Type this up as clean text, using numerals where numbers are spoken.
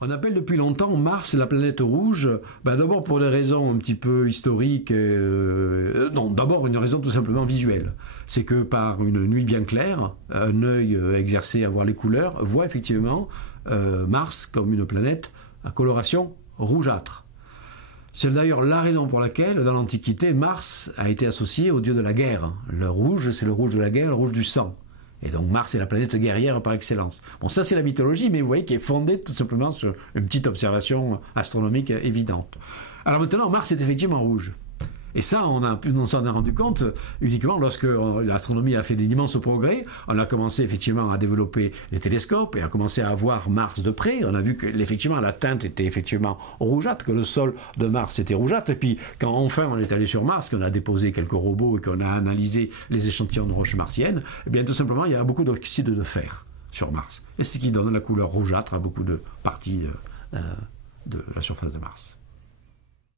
On appelle depuis longtemps Mars la planète rouge, d'abord pour des raisons un petit peu historiques, non, d'abord une raison tout simplement visuelle. C'est que par une nuit bien claire, un œil exercé à voir les couleurs voit effectivement Mars comme une planète à coloration rougeâtre. C'est d'ailleurs la raison pour laquelle, dans l'Antiquité, Mars a été associé au dieu de la guerre. Le rouge, c'est le rouge de la guerre, le rouge du sang. Et donc Mars est la planète guerrière par excellence. Bon, ça c'est la mythologie, mais vous voyez qui est fondée tout simplement sur une petite observation astronomique évidente. Alors maintenant, Mars est effectivement rouge. Et ça, on s'en est rendu compte uniquement lorsque l'astronomie a fait d'immenses progrès. On a commencé effectivement à développer les télescopes et à commencer à voir Mars de près. On a vu que effectivement la teinte était effectivement rougeâtre, que le sol de Mars était rougeâtre. Et puis quand enfin on est allé sur Mars, qu'on a déposé quelques robots et qu'on a analysé les échantillons de roches martiennes, eh bien tout simplement il y a beaucoup d'oxyde de fer sur Mars. Et c'est ce qui donne la couleur rougeâtre à beaucoup de parties de la surface de Mars.